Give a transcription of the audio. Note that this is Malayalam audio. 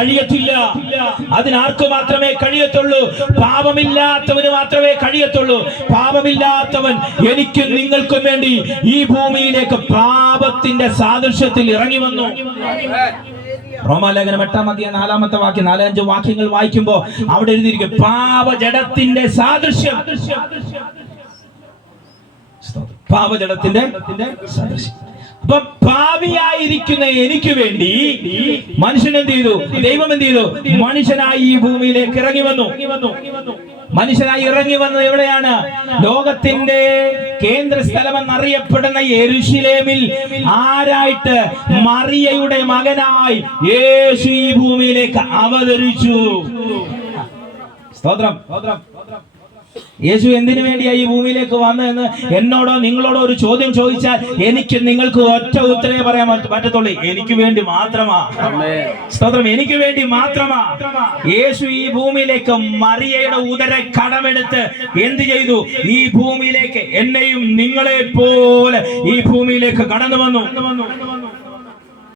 കഴിയത്തില്ല. അതിനാർക്ക് മാത്രമേ കഴിയത്തുള്ളൂ? പാപമില്ലാത്തവന് മാത്രമേ കഴിയത്തുള്ളൂ. പാപമില്ലാത്തവൻ എനിക്കും നിങ്ങൾക്കും വേണ്ടി ഈ ഭൂമിയിലേക്ക് പാപത്തിന്റെ സാദൃശ്യത്തിൽ ഇറങ്ങി വന്നു. റോമാലേഖനം 8-4 വാക്യം 4-5 വാക്യങ്ങൾ വായിക്കുമ്പോ അവിടെ എഴുതിയിരിക്കും പാപജഡത്തിന്റെ സാദൃശ്യം. പാപജഡത്തിന്റെ സാദൃശ്യം. അപ്പൊ പാപിയായിരിക്കുന്ന എനിക്ക് വേണ്ടി മനുഷ്യൻ എന്ത് ചെയ്തു? ദൈവം എന്ത് ചെയ്തു? മനുഷ്യനായി ഈ ഭൂമിയിലേക്ക് ഇറങ്ങി വന്നു. മനുഷ്യനായി ഇറങ്ങി വന്നത് എവിടെയാണ്? ലോകത്തിന്റെ കേന്ദ്ര സ്ഥലമെന്നറിയപ്പെടുന്ന യെരൂശലേമിൽ ആരായിട്ട്? മറിയയുടെ മകനായി യേശു ഈ ഭൂമിയിലേക്ക് അവതരിച്ചു. സ്തോത്രം. യേശു എന്തിനു വേണ്ടിയാ ഈ ഭൂമിയിലേക്ക് വന്നതെന്ന് എന്നോടോ നിങ്ങളോടോ ഒരു ചോദ്യം ചോദിച്ചാൽ എനിക്ക് നിങ്ങൾക്ക് ഒറ്റ ഉത്തരവേ പറയാൻ പറ്റത്തുള്ളൂ. എനിക്ക് വേണ്ടി മാത്രമാ. സ്തോത്രം. എനിക്ക് വേണ്ടി മാത്രമാ യേശു ഈ ഭൂമിയിലേക്ക് മറിയയുടെ ഉദര കടമെടുത്ത് എന്ത് ചെയ്തു? ഈ ഭൂമിയിലേക്ക് എന്നെയും നിങ്ങളെ പോലെ ഈ ഭൂമിയിലേക്ക് കടന്നു വന്നു.